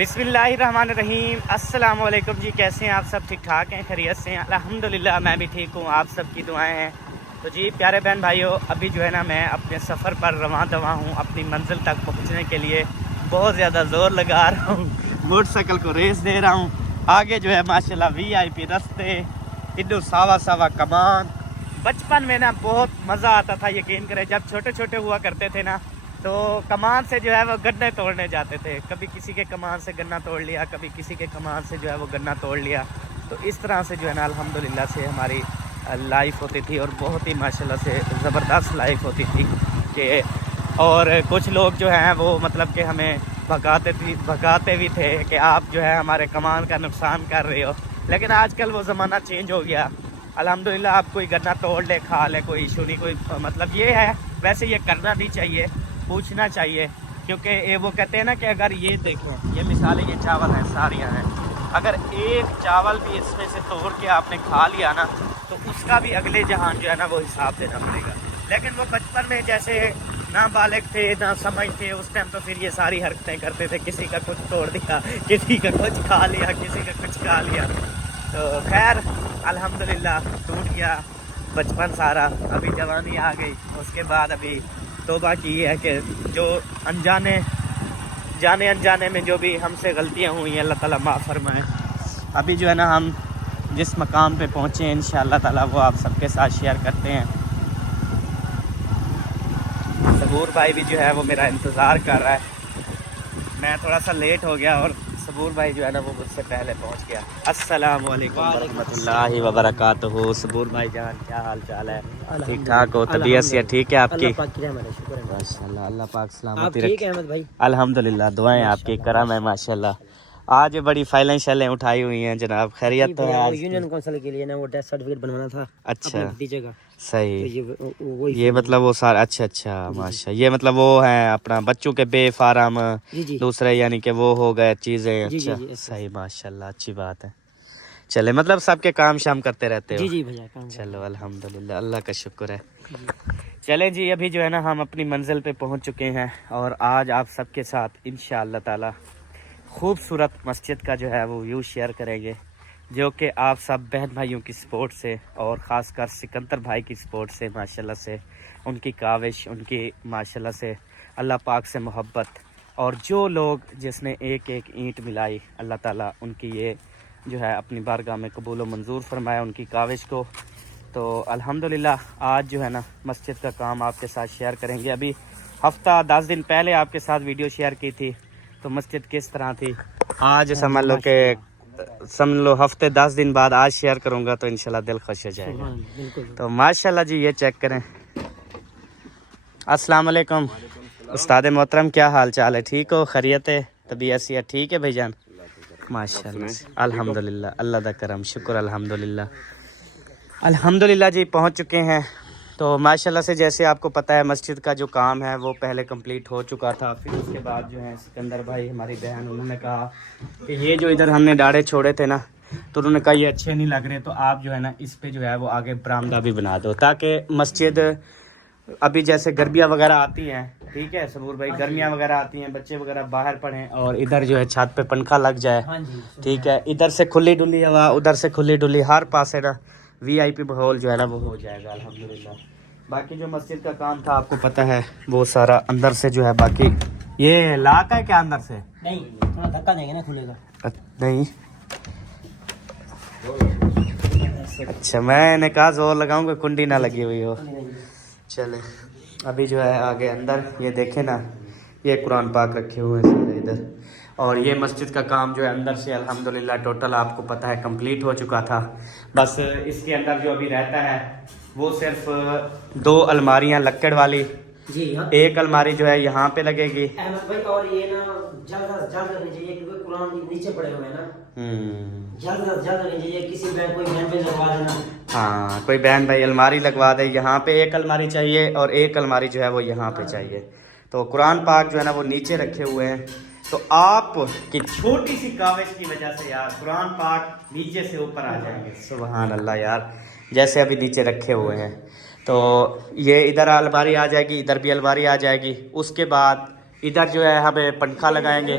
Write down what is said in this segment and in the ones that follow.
بسم اللہ الرحمن الرحیم۔ السلام علیکم جی، کیسے ہیں آپ سب؟ ٹھیک ٹھاک ہیں؟ خیریت سے ہیں؟ الحمدللہ میں بھی ٹھیک ہوں، آپ سب کی دعائیں ہیں۔ تو جی پیارے بہن بھائیوں، ابھی جو ہے نا میں اپنے سفر پر رواں دواں ہوں اپنی منزل تک پہنچنے کے لیے۔ بہت زیادہ زور لگا رہا ہوں، موٹر سائیکل کو ریس دے رہا ہوں۔ آگے جو ہے ماشاءاللہ VIP رستے، ادھر ساوا ساوا کمان۔ بچپن میں نا بہت مزہ آتا تھا، یقین کریں جب چھوٹے چھوٹے ہوا کرتے تھے نا، تو کمان سے جو ہے وہ گنے توڑنے جاتے تھے۔ کبھی کسی کے کمان سے گنا توڑ لیا، کبھی کسی کے کمان سے جو ہے وہ گنا توڑ لیا۔ تو اس طرح سے جو ہے نا الحمدللہ سے ہماری لائف ہوتی تھی، اور بہت ہی ماشاءاللہ سے زبردست لائف ہوتی تھی کہ اور کچھ لوگ جو ہیں وہ مطلب کہ ہمیں بھگاتے بھی تھے کہ آپ جو ہے ہمارے کمان کا نقصان کر رہے ہو۔ لیکن آج کل وہ زمانہ چینج ہو گیا الحمدللہ۔ آپ کوئی گنا توڑ لے، کھا لے، کوئی ایشو نہیں، کوئی مطلب یہ ہے۔ ویسے یہ کرنا نہیں چاہیے، پوچھنا چاہیے، کیونکہ وہ کہتے ہیں نا کہ اگر یہ دیکھیں، یہ مثالیں، یہ چاول ہیں، ساریاں ہیں، اگر ایک چاول بھی اس میں سے توڑ کے آپ نے کھا لیا نا، تو اس کا بھی اگلے جہان جو ہے نا وہ حساب دینا پڑے گا۔ لیکن وہ بچپن میں جیسے نہ بالغ تھے نہ سمجھ تھے، اس ٹائم تو پھر یہ ساری حرکتیں کرتے تھے، کسی کا کچھ توڑ دیا، کسی کا کچھ کھا لیا، کسی کا کچھ کھا لیا۔ تو خیر الحمدللہ ٹوٹ گیا بچپن سارا، ابھی جوانی آ گئی۔ اس کے بعد ابھی توبہ کی ہے کہ جو جانے انجانے میں جو بھی ہم سے غلطیاں ہوئی ہیں اللہ تعالیٰ معاف فرمائے۔ ابھی جو ہے نا ہم جس مقام پہ پہنچے ہیں انشاءاللہ تعالیٰ وہ آپ سب کے ساتھ شیئر کرتے ہیں۔ صبور بھائی بھی جو ہے وہ میرا انتظار کر رہا ہے، میں تھوڑا سا لیٹ ہو گیا اور صبور بھائی جو ہے نا وہ مجھ سے پہلے پہنچ گیا۔ السلام علیکم ورحمۃ اللہ وبرکاتہ۔ صبور بھائی جان کیا حال چال ہے؟ ٹھیک ٹھاک ہو؟ طبیعت سے ٹھیک ہے آپ کی؟ ماشاء اللہ، اللہ پاک سلامتی رکھے۔ الحمدللہ دعائیں آپ کی، کرم ہے ماشاءاللہ۔ آج بڑی فائلیں شیلیں اٹھائی ہوئی ہیں جناب، خیریت تو ہے؟ یونین کونسل کے لیے نا وہ ڈیتھ سرٹیفکیٹ بنوانا تھا اچھا بھتیجے کا، صحیح۔ وہی یہ مطلب وہ سارا اچھا ماشاء، یہ مطلب وہ ہیں اپنا بچوں کے بے فارم دوسرے، یعنی کہ وہ ہو گئے چیزیں۔ اچھا صحیح ماشاءاللہ، اچھی بات ہے۔ چلے مطلب سب کے کام شام کرتے رہتے ہو؟ جی بھیا کام۔ چلو الحمدللہ، اللہ کا شکر ہے۔ چلیں جی، ابھی جو ہے نا ہم اپنی منزل پہ پہنچ چکے ہیں، اور آج آپ سب کے ساتھ انشاءاللہ تعالی خوبصورت مسجد کا جو ہے وہ ویو شیئر کریں گے، جو کہ آپ سب بہن بھائیوں کی سپورٹ سے، اور خاص کر سکندر بھائی کی سپورٹ سے ماشاءاللہ سے، ان کی کاوش، ان کی ماشاءاللہ سے اللہ پاک سے محبت، اور جو لوگ جس نے ایک ایک اینٹ ملائی، اللہ تعالیٰ ان کی یہ جو ہے اپنی بارگاہ میں قبول و منظور فرمایا ان کی کاوش کو۔ تو الحمدللہ آج جو ہے نا مسجد کا کام آپ کے ساتھ شیئر کریں گے۔ ابھی ہفتہ 10 دن پہلے آپ کے ساتھ ویڈیو شیئر کی تھی، تو مسجد کس طرح تھی۔ آج سمجھ لو ہفتے 10 دن بعد آج شیئر کروں گا، تو انشاءاللہ دل خوش ہو جائے گا۔ تو ماشاءاللہ جی یہ چیک کریں۔ السلام علیکم استاد محترم، کیا حال چال ہے؟ ٹھیک ہو؟ خیریت ہے؟ طبیعت سے ٹھیک ہے بھائی جان؟ ماشاءاللہ الحمدللہ، اللہ دا کرم، شکر الحمدللہ۔ الحمدللہ جی پہنچ چکے ہیں۔ تو ماشاءاللہ سے جیسے آپ کو پتہ ہے مسجد کا جو کام ہے وہ پہلے کمپلیٹ ہو چکا تھا، پھر اس کے بعد جو ہے سکندر بھائی ہماری بہن، انہوں نے کہا کہ یہ جو ادھر ہم نے ڈاڑے چھوڑے تھے نا، تو انہوں نے کہا یہ اچھے نہیں لگ رہے، تو آپ جو ہے نا اس پہ جو ہے وہ آگے برآمدہ بھی بنا دو، تاکہ مسجد ابھی جیسے گرمیاں وغیرہ آتی ہیں، ٹھیک ہے صبور بھائی، گرمیاں وغیرہ آتی ہیں، بچے وغیرہ باہر پڑھیں، اور ادھر جو ہے چھت پہ پنکھا لگ جائے، ٹھیک ہے، ادھر سے کھلی ڈلی ہوا، ادھر سے کھلی ڈلی، ہر پاسے نا VIP ماحول جو ہے نا وہ ہو جائے گا الحمدللہ۔ باقی جو مسجد کا کام تھا آپ کو پتہ ہے وہ سارا اندر سے جو ہے، باقی یہ لاک ہے کیا اندر سے؟ نہیں، تھوڑا دھکا دیں گے نا کھلے گا۔ نہیں اچھا، میں نے کہا زور لگاؤں کہ کنڈی نہ لگی ہوئی ہو۔ چلے ابھی جو ہے آگے اندر یہ دیکھیں نا، یہ قرآن پاک رکھے ہوئے ہیں سارے ادھر، اور یہ مسجد کا کام جو ہے اندر سے الحمدللہ ٹوٹل آپ کو پتہ ہے کمپلیٹ ہو چکا تھا۔ بس اس کے اندر جو ابھی رہتا ہے وہ صرف 2 الماریاں لکڑ والی، جی ہاں، ایک الماری جو ہے یہاں پہ لگے گی احمد بھائی، اور یہ نا جلد کرنی چاہیے کیونکہ قرآن نیچے پڑے ہوئے ہیں نا، جلد کرنی چاہیے، کسی بہن کوئی بہن پہ لگوا دینا۔ ہاں کوئی بہن بھائی الماری لگوا دے، یہاں پہ ایک الماری چاہیے اور ایک الماری جو ہے وہ یہاں پہ چاہیے۔ تو قرآن پاک جو ہے نا وہ نیچے رکھے ہوئے ہیں، تو آپ کی چھوٹی سی کاوش کی وجہ سے یار قرآن پاک نیچے سے اوپر آ جائیں گے، سبحان اللہ یار، جیسے ابھی نیچے رکھے ہوئے ہیں۔ تو یہ ادھر الماری آ جائے گی، ادھر بھی الماری آ جائے گی، اس کے بعد ادھر جو ہے ہمیں پنکھا لگائیں گے۔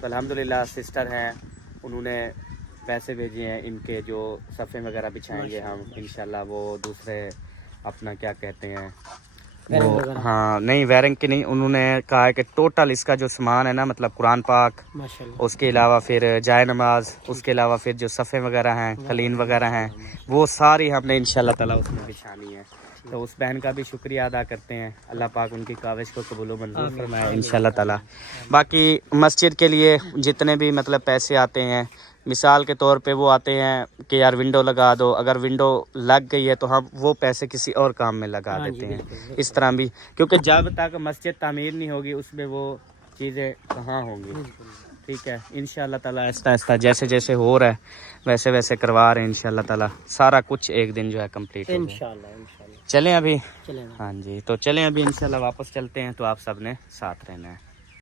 تو الحمدللہ سسٹر ہیں, انہوں نے پیسے بھیجے ہیں, ان کے جو صفحے وغیرہ بچھائیں گے ہم انشاءاللہ, وہ دوسرے اپنا کیا کہتے ہیں وہ, ہاں نہیں ویرنگ کی نہیں, انہوں نے کہا ہے کہ ٹوٹل اس کا جو سامان ہے نا, مطلب قرآن پاک, اس کے علاوہ پھر جائے نماز, اس کے علاوہ پھر جو صفحے وغیرہ ہیں, قلین وغیرہ ہیں, وہ ساری ہم نے انشاءاللہ تعالیٰ اس میں بچھانی ہے. تو اس بہن کا بھی شکریہ ادا کرتے ہیں, اللہ پاک ان کی کاوش کو قبول و منظور فرمائے انشاءاللہ تعالیٰ. باقی مسجد کے لیے جتنے بھی مطلب پیسے آتے ہیں, مثال کے طور پہ وہ آتے ہیں کہ یار ونڈو لگا دو, اگر ونڈو لگ گئی ہے تو ہم وہ پیسے کسی اور کام میں لگا دیتے ہیں. اس طرح بھی, کیونکہ جب تک مسجد تعمیر نہیں ہوگی اس میں وہ چیزیں کہاں ہوں گی. ٹھیک ہے, انشاءاللہ تعالیٰ آہستہ آہستہ جیسے جیسے ہو رہا ہے ویسے ویسے کروا رہے ہیں انشاءاللہ تعالیٰ, سارا کچھ ایک دن جو ہے کمپلیٹ ہو جائے. چلیں ابھی, ہاں جی, تو چلیں ابھی انشاءاللہ واپس چلتے ہیں, تو آپ سب نے ساتھ رہنا ہے.